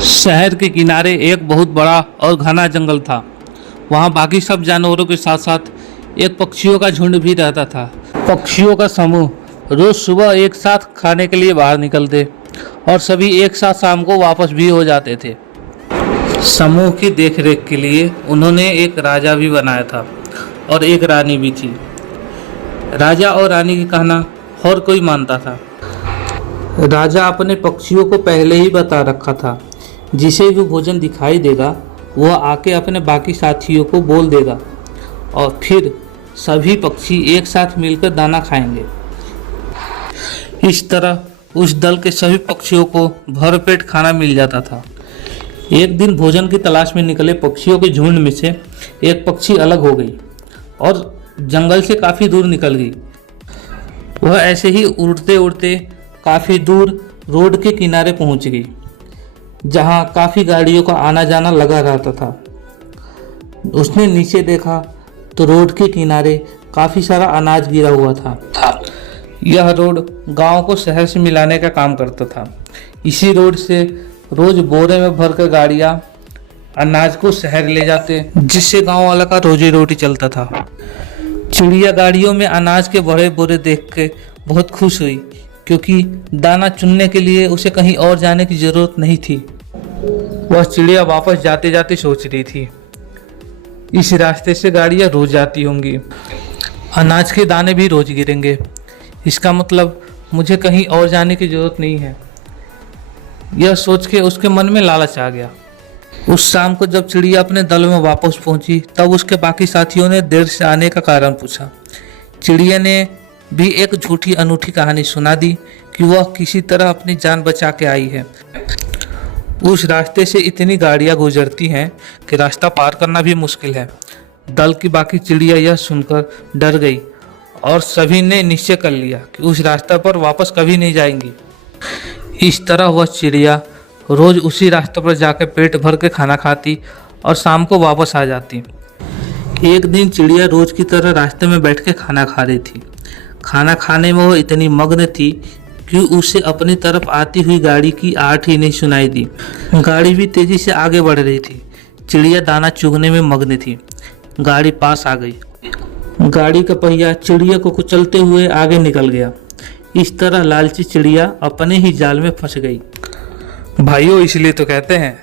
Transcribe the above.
शहर के किनारे एक बहुत बड़ा और घना जंगल था। वहाँ बाकी सब जानवरों के साथ साथ एक पक्षियों का झुंड भी रहता था। पक्षियों का समूह रोज सुबह एक साथ खाने के लिए बाहर निकलते और सभी एक साथ शाम को वापस भी हो जाते थे। समूह की देखरेख के लिए उन्होंने एक राजा भी बनाया था और एक रानी भी थी। राजा और रानी का कहना हर कोई मानता था। राजा अपने पक्षियों को पहले ही बता रखा था, जिसे भी भोजन दिखाई देगा वह आके अपने बाकी साथियों को बोल देगा और फिर सभी पक्षी एक साथ मिलकर दाना खाएंगे। इस तरह उस दल के सभी पक्षियों को भरपेट खाना मिल जाता था। एक दिन भोजन की तलाश में निकले पक्षियों के झुंड में से एक पक्षी अलग हो गई और जंगल से काफ़ी दूर निकल गई। वह ऐसे ही उड़ते उड़ते काफ़ी दूर रोड के किनारे पहुंच गई, जहां काफ़ी गाड़ियों का आना जाना लगा रहता था। उसने नीचे देखा तो रोड के किनारे काफ़ी सारा अनाज गिरा हुआ था। यह रोड गांव को शहर से मिलाने का काम करता था। इसी रोड से रोज बोरे में भरकर गाड़ियां अनाज को शहर ले जाते, जिससे गांव वाला का रोजी रोटी चलता था। चिड़िया गाड़ियों में अनाज के बड़े बोरे देख के बहुत खुश हुई, क्योंकि दाना चुनने के लिए उसे कहीं और जाने की जरूरत नहीं थी। वह चिड़िया वापस जाते जाते सोच रही थी, इस रास्ते से गाड़ियाँ रोज जाती होंगी, अनाज के दाने भी रोज गिरेंगे, इसका मतलब मुझे कहीं और जाने की जरूरत नहीं है। यह सोच के उसके मन में लालच आ गया। उस शाम को जब चिड़िया अपने दल में वापस पहुंची, तब उसके बाकी साथियों ने देर से आने का कारण पूछा। चिड़िया ने भी एक झूठी अनूठी कहानी सुना दी कि वह किसी तरह अपनी जान बचा के आई है। उस रास्ते से इतनी गाड़ियां गुजरती हैं कि रास्ता पार करना भी मुश्किल है। दल की बाकी चिड़िया यह सुनकर डर गई और सभी ने निश्चय कर लिया कि उस रास्ते पर वापस कभी नहीं जाएंगी। इस तरह वह चिड़िया रोज उसी रास्ते पर जाकर पेट भर के खाना खाती और शाम को वापस आ जाती। एक दिन चिड़िया रोज की तरह रास्ते में बैठ के खाना खा रही थी। खाना खाने में वो इतनी मग्न थी कि उसे अपनी तरफ आती हुई गाड़ी की आहट ही नहीं सुनाई दी। गाड़ी भी तेजी से आगे बढ़ रही थी। चिड़िया दाना चुगने में मग्न थी। गाड़ी पास आ गई। गाड़ी का पहिया चिड़िया को कुचलते हुए आगे निकल गया। इस तरह लालची चिड़िया अपने ही जाल में फंस गई। भाइयों, इसलिए तो कहते हैं